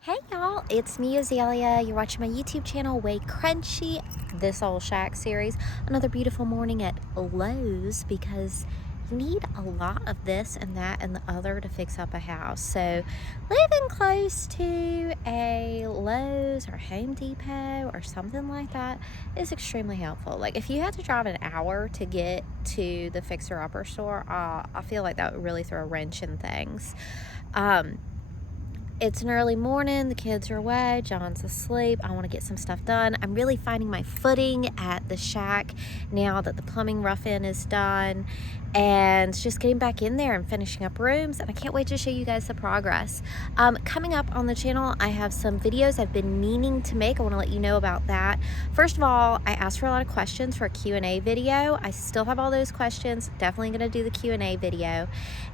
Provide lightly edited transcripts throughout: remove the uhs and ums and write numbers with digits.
Hey y'all, it's me Azalea. You're watching my YouTube channel, WayCrunchy, this Ole Shack series. Another beautiful morning at Lowe's because you need a lot of this and that and the other to fix up a house. So living close to a Lowe's or Home Depot or something like that is extremely helpful. Like if you had to drive an hour to get to the FixerUpper store, I feel like that would really throw a wrench in things. It's an early morning, the kids are away, John's asleep, I want to get some stuff done. I'm really finding my footing at the shack now that the plumbing rough-in is done, and just getting back in there and finishing up rooms, and I can't wait to show you guys the progress. Coming up on the channel, I have some videos I've been meaning to make. I want to let you know about that. First of all, I asked for a lot of questions for a Q&A video. I still have all those questions, definitely going to do the Q&A video.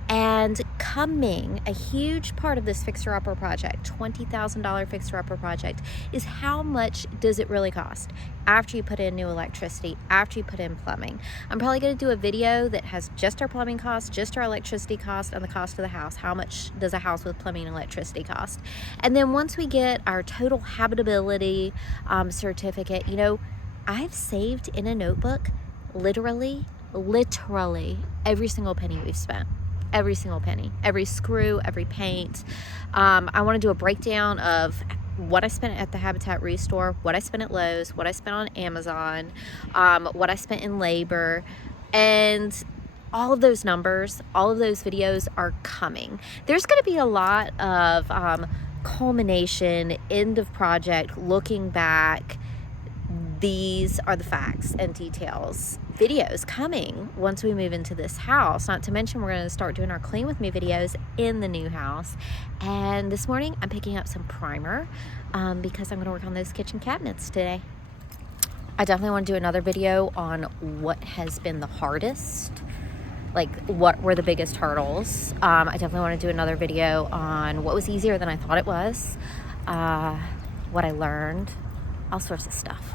And coming, a huge part of this FixerUpper project, $20,000 FixerUpper project, is how much does it really cost after you put in new electricity, after you put in plumbing. I'm probably going to do a video that has just our plumbing cost, just our electricity cost, and the cost of the house. How much does a house with plumbing and electricity cost? And then once we get our total habitability certificate, you know, I've saved in a notebook literally every single penny we've spent. Every single penny, every screw, every paint. I want to do a breakdown of what I spent at the Habitat Restore, what I spent at Lowe's, what I spent on Amazon, what I spent in labor, and all of those numbers, all of those videos are coming. There's going to be a lot of culmination, end of project, looking back. These are the facts and details videos coming once we move into this house. Not to mention we're going to start doing our clean with me videos in the new house. And this morning I'm picking up some primer because I'm going to work on those kitchen cabinets today. I definitely want to do another video on what has been the hardest, like what were the biggest hurdles. I definitely want to do another video on what was easier than I thought it was, what I learned, all sorts of stuff.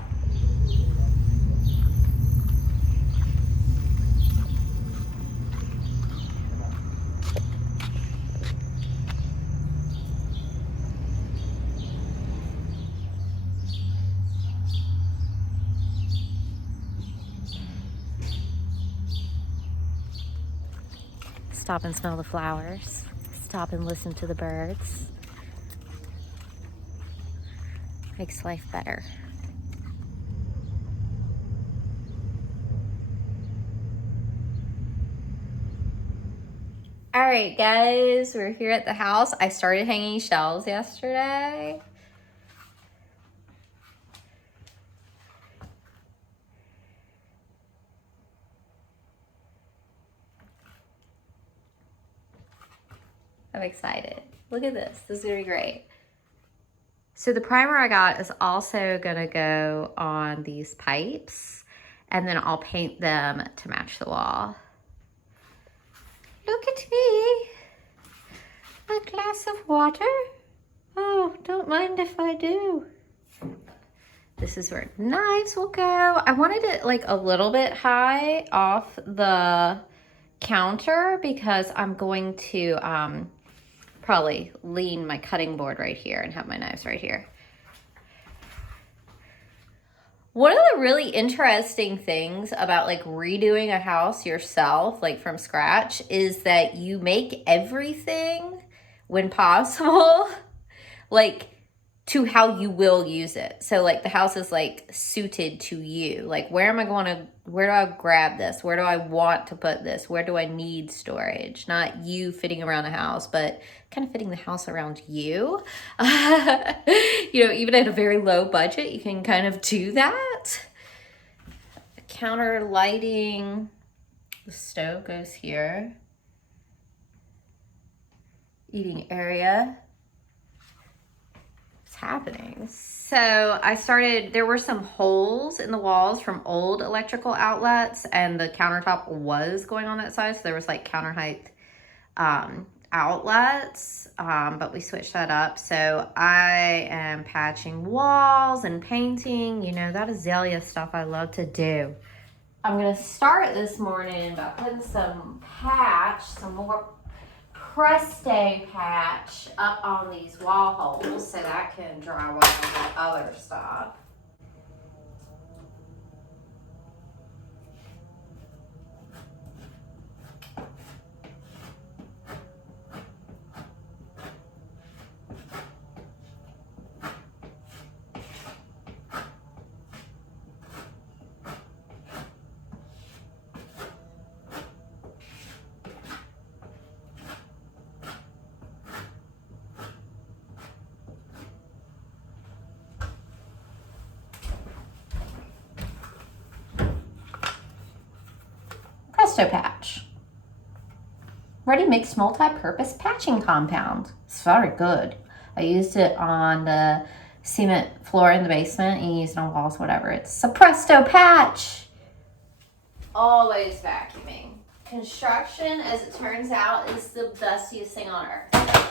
Stop and smell the flowers. Stop and listen to the birds. Makes life better. All right, guys, we're here at the house. I started hanging shelves yesterday. I'm excited. Look at this. This is gonna be great. So the primer I got is also gonna go on these pipes, and then I'll paint them to match the wall. Look at me. A glass of water. Oh, don't mind if I do. This is where knives will go. I wanted it like a little bit high off the counter because I'm going to probably lean my cutting board right here and have my knives right here. One of the really interesting things about like redoing a house yourself, like from scratch, is that you make everything, when possible, like to how you will use it. So like the house is like suited to you. Like where do I grab this? Where do I want to put this? Where do I need storage? Not you fitting around a house, but kind of fitting the house around you. You know, even at a very low budget, you can kind of do that. Counter lighting, the stove goes here. Eating area. Happening. So I started, there were some holes in the walls from old electrical outlets, and the countertop was going on that side, so there was like counter height outlets, but we switched that up. So I am patching walls and painting, you know, that Azalea stuff I love to do. I'm gonna start this morning by putting some more Presto patch up on these wall holes so that can dry well with other stuff. Presto patch. Ready mixed multi-purpose patching compound. It's very good. I used it on the cement floor in the basement and used it on walls, whatever. It's a Presto patch. Always vacuuming. Construction, as it turns out, is the dustiest thing on earth.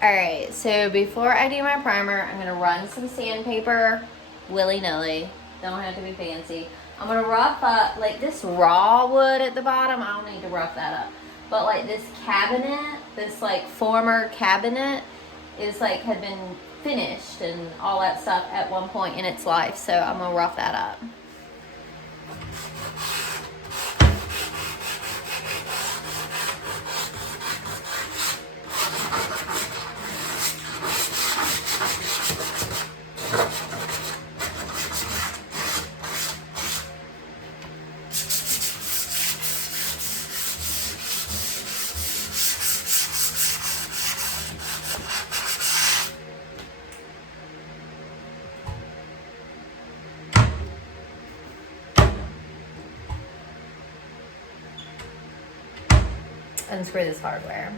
All right, so before I do my primer, I'm gonna run some sandpaper willy-nilly. Don't have to be fancy. I'm gonna rough up, like this raw wood at the bottom, I don't need to rough that up. But like this cabinet, this like former cabinet is like had been finished and all that stuff at one point in its life. So I'm gonna rough that up. Unscrew this hardware.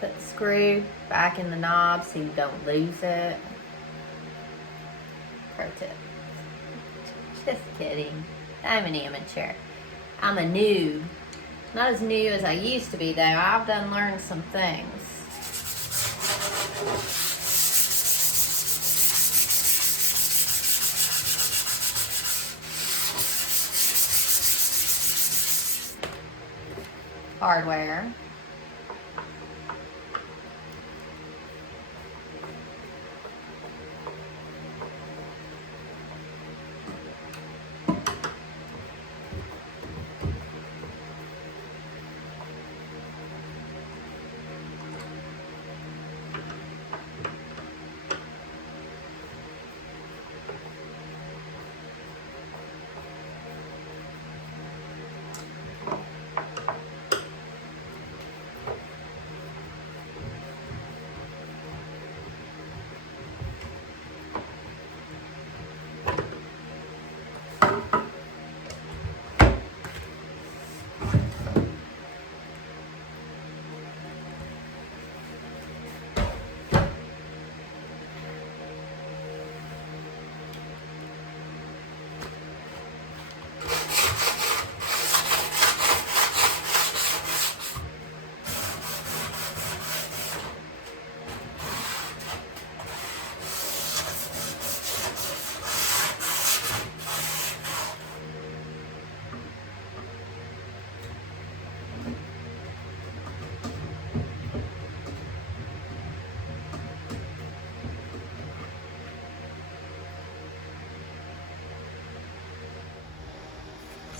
Put the screw back in the knob so you don't lose it. Pro tip. Just kidding. I'm an amateur. I'm a noob. Not as new as I used to be though. I've done learned some things. Hardware.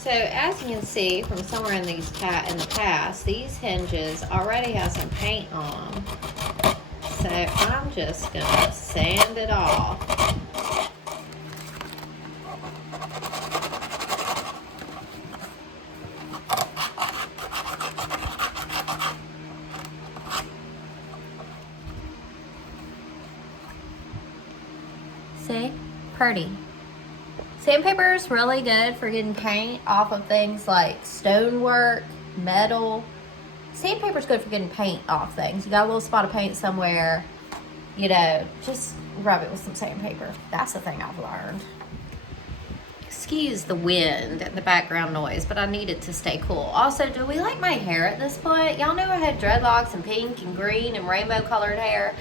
So as you can see from somewhere in in the past, these hinges already have some paint on them. So I'm just gonna sand it off. See? Pretty. Sandpaper is really good for getting paint off of things like stonework, metal. Sandpaper is good for getting paint off things. You got a little spot of paint somewhere, you know, just rub it with some sandpaper. That's the thing I've learned. Excuse the wind and the background noise, but I need it to stay cool. Also, do we like my hair at this point? Y'all know I had dreadlocks and pink and green and rainbow colored hair.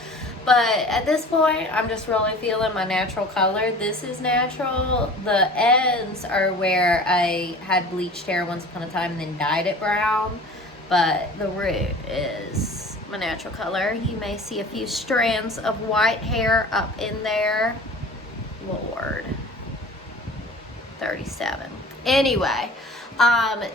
But at this point, I'm just really feeling my natural color. This is natural. The ends are where I had bleached hair once upon a time and then dyed it brown. But the root is my natural color. You may see a few strands of white hair up in there. Lord. 37. Anyway,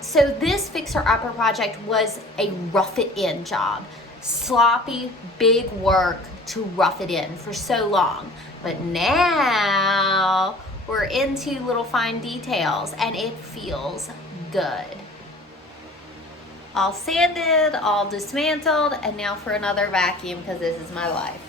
so this fixer-upper project was a rough-it-in job. Sloppy, big work to rough it in for so long. But now we're into little fine details and it feels good. All sanded, all dismantled, and now for another vacuum because this is my life.